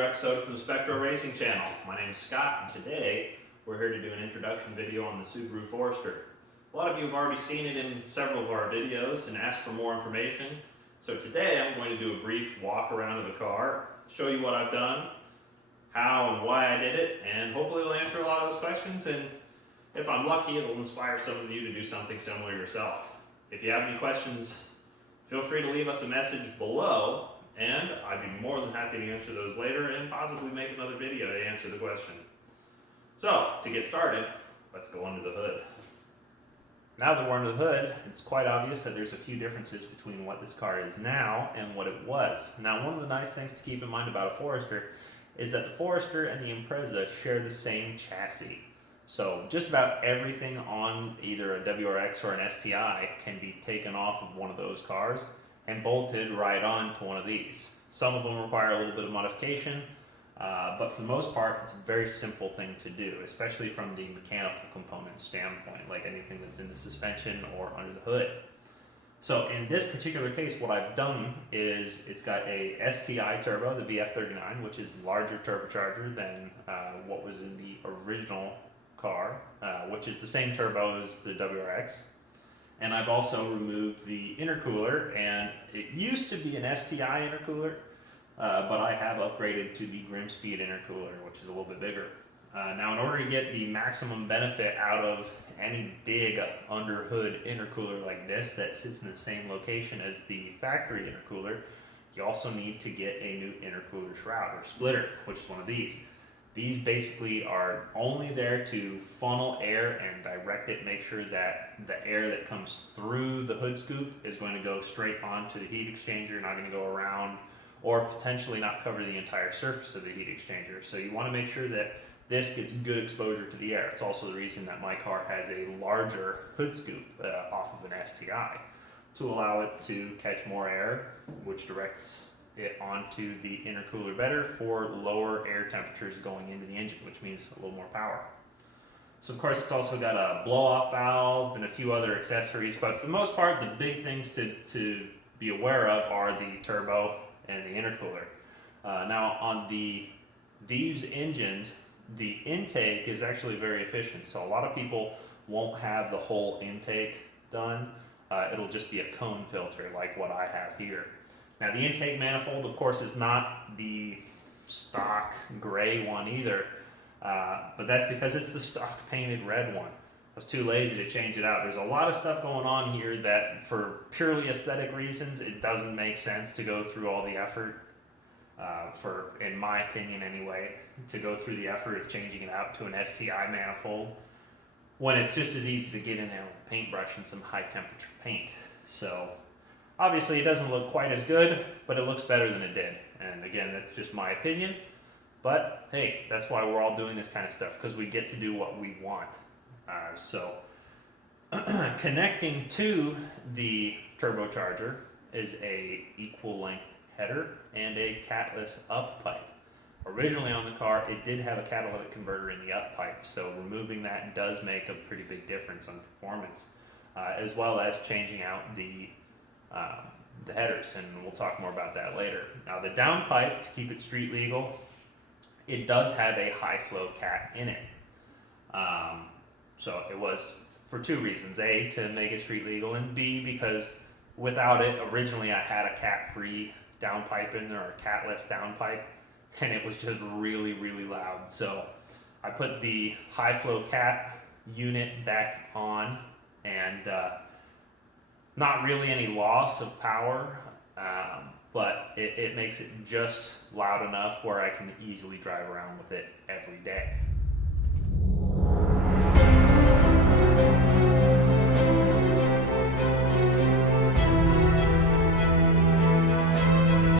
another episode from the Spectro Racing channel. My name is Scott, and today we're here to do an introduction video on the Subaru Forester. A lot of you have already seen it in several of our videos and asked for more information. So today I'm going to do a brief walk around of the car, show you what I've done, how and why I did it, and hopefully it'll answer a lot of those questions, and if I'm lucky it'll inspire some of you to do something similar yourself. If you have any questions, feel free to leave us a message below, and I'd be more than happy to answer those later and possibly make another video to answer the question. So, to get started, let's go under the hood. Now that we're under the hood, it's quite obvious that there's a few differences between what this car is now and what it was. Now, one of the nice things to keep in mind about a Forester is that the Forester and the Impreza share the same chassis. So just about everything on either a WRX or an STI can be taken off of one of those cars and bolted right on to one of these. Some of them require a little bit of modification, but for the most part, it's a very simple thing to do, especially from the mechanical component standpoint, like anything that's in the suspension or under the hood. So in this particular case, what I've done is it's got a STI turbo, the VF39, which is larger turbocharger than what was in the original car, which is the same turbo as the WRX. And I've also removed the intercooler, and it used to be an STI intercooler, but I have upgraded to the Grimspeed intercooler, which is a little bit bigger. Now, in order to get the maximum benefit out of any big underhood intercooler like this that sits in the same location as the factory intercooler, you also need to get a new intercooler shroud or splitter, which is one of these. These basically are only there to funnel air and direct it, make sure that the air that comes through the hood scoop is going to go straight onto the heat exchanger, not going to go around or potentially not cover the entire surface of the heat exchanger. So you want to make sure that this gets good exposure to the air. It's also the reason that my car has a larger hood scoop off of an STI to allow it to catch more air, which directs it onto the intercooler better for lower air temperatures going into the engine, which means a little more power. So of course it's also got a blow-off valve and a few other accessories, but for the most part the big things to be aware of are the turbo and the intercooler. Now on these engines, the intake is actually very efficient, so a lot of people won't have the whole intake done. It'll just be a cone filter like what I have here. Now the intake manifold, of course, is not the stock gray one either, but that's because it's the stock painted red one. I was too lazy to change it out. There's a lot of stuff going on here that for purely aesthetic reasons, it doesn't make sense to go through all the effort, in my opinion anyway, to go through the effort of changing it out to an STI manifold when it's just as easy to get in there with a paintbrush and some high temperature paint. So obviously it doesn't look quite as good, but it looks better than it did. And again, that's just my opinion. But hey, that's why we're all doing this kind of stuff, because we get to do what we want. So connecting to the turbocharger is a equal length header and a catless up pipe. Originally on the car, it did have a catalytic converter in the up pipe, so removing that does make a pretty big difference on performance, as well as changing out the headers, and we'll talk more about that later. Now the downpipe, to keep it street legal, it does have a high flow cat in it. So it was for two reasons: A, to make it street legal, and B, because without it, originally I had a cat-free downpipe in there, or a catless downpipe, and it was just really, really loud. So I put the high flow cat unit back on, and not really any loss of power, but it makes it just loud enough where I can easily drive around with it every day.